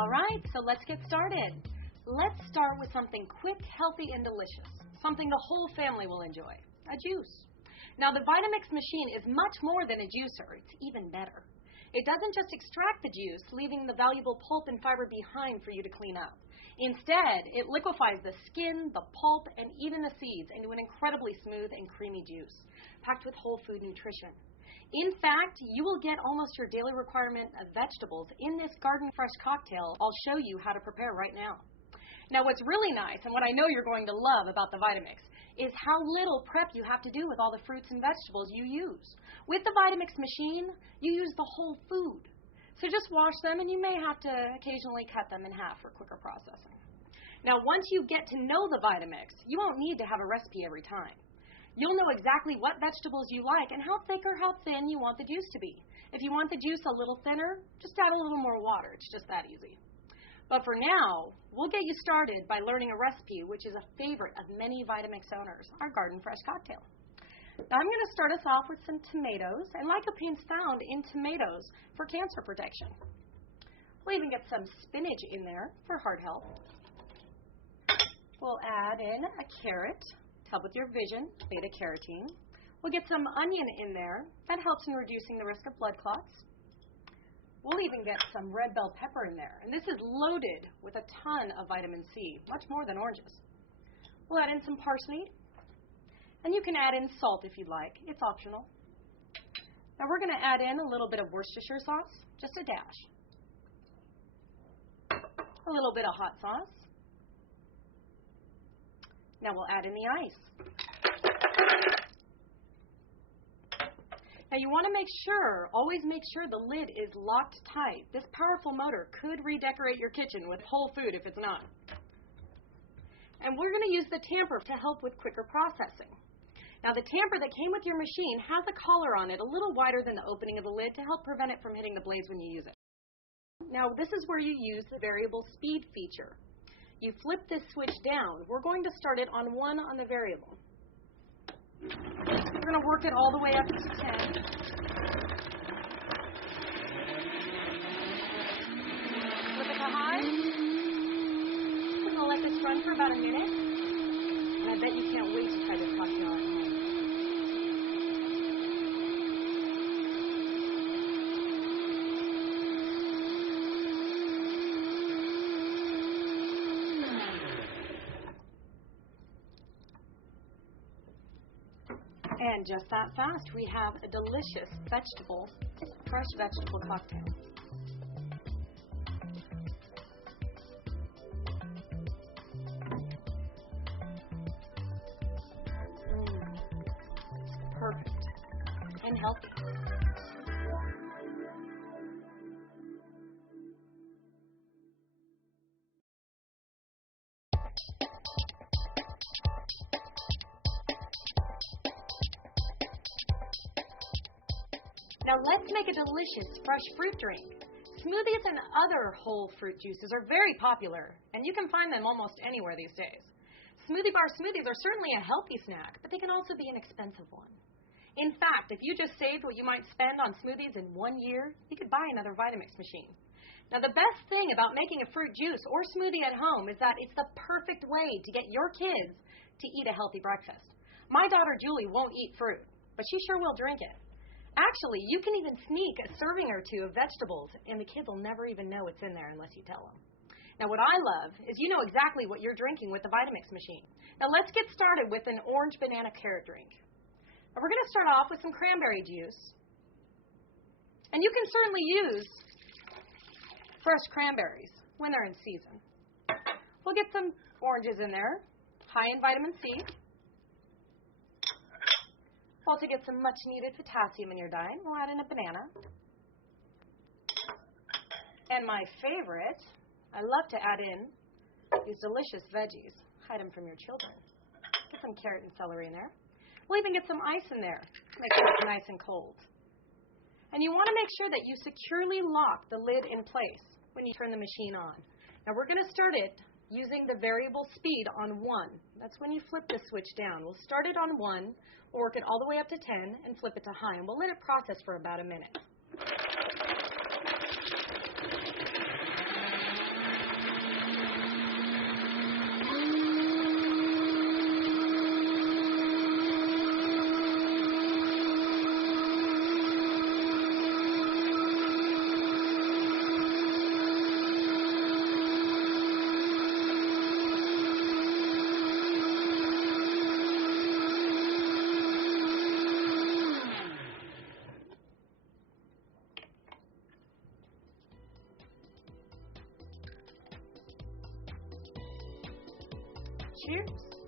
All right, so let's get started. Let's start with something quick, healthy, and delicious. Something the whole family will enjoy. A juice. Now, the Vitamix machine is much more than a juicer. It's even better. It doesn't just extract the juice, leaving the valuable pulp and fiber behind for you to clean up. Instead, it liquefies the skin, the pulp, and even the seeds into an incredibly smooth and creamy juice, packed with whole food nutrition. In fact, you will get almost your daily requirement of vegetables in this garden fresh cocktail I'll show you how to prepare right now. Now, what's really nice, and what I know you're going to love about the Vitamix, is how little prep you have to do with all the fruits and vegetables you use. With the Vitamix machine, you use the whole food. So just wash them, and you may have to occasionally cut them in half for quicker processing. Now, once you get to know the Vitamix, you won't need to have a recipe every time. You'll know exactly what vegetables you like and how thick or how thin you want the juice to be. If you want the juice a little thinner, just add a little more water. It's just that easy. But for now, we'll get you started by learning a recipe which is a favorite of many Vitamix owners, our Garden Fresh cocktail. Now I'm going to start us off with some tomatoes and lycopene's found in tomatoes for cancer protection. We'll even get some spinach in there for heart health. We'll add in a carrot to help with your vision, beta carotene. We'll get some onion in there. That helps in reducing the risk of blood clots. We'll even get some red bell pepper in there. And this is loaded with a ton of vitamin C, much more than oranges. We'll add in some parsley. And you can add in salt if you'd like. It's optional. Now we're going to add in a little bit of Worcestershire sauce, just a dash. A little bit of hot sauce. Now we'll add in the ice. Now you want to always make sure the lid is locked tight. This powerful motor could redecorate your kitchen with whole food if it's not. And we're going to use the tamper to help with quicker processing. Now the tamper that came with your machine has a collar on it a little wider than the opening of the lid to help prevent it from hitting the blades when you use it. Now this is where you use the variable speed feature. You flip this switch down. We're going to start it on 1 on the variable. We're going to work it all the way up to 10. Flip it to high. We're going to let this run for about a minute. And I bet you can't wait to try this cocktail at home. And just that fast, we have a delicious fresh vegetable cocktail. Perfect and healthy. Now let's make a delicious fresh fruit drink. Smoothies and other whole fruit juices are very popular, and you can find them almost anywhere these days. Smoothie bar smoothies are certainly a healthy snack, but they can also be an expensive one. In fact, if you just saved what you might spend on smoothies in 1 year, you could buy another Vitamix machine. Now the best thing about making a fruit juice or smoothie at home is that it's the perfect way to get your kids to eat a healthy breakfast. My daughter Julie won't eat fruit, but she sure will drink it. Actually, you can even sneak a serving or two of vegetables, and the kids will never even know it's in there unless you tell them. Now, what I love is you know exactly what you're drinking with the Vitamix machine. Now, let's get started with an orange banana carrot drink. Now, we're going to start off with some cranberry juice. And you can certainly use fresh cranberries when they're in season. We'll get some oranges in there, high in vitamin C. Also get some much needed potassium in your diet. We'll add in a banana. And my favorite, I love to add in these delicious veggies. Hide them from your children. Get some carrot and celery in there. We'll even get some ice in there. Make sure it's nice and cold. And you want to make sure that you securely lock the lid in place when you turn the machine on. Now we're going to start it using the variable speed on 1. That's when you flip the switch down. We'll start it on 1, we'll work it all the way up to 10, and flip it to high. And we'll let it process for about a minute. Cheers!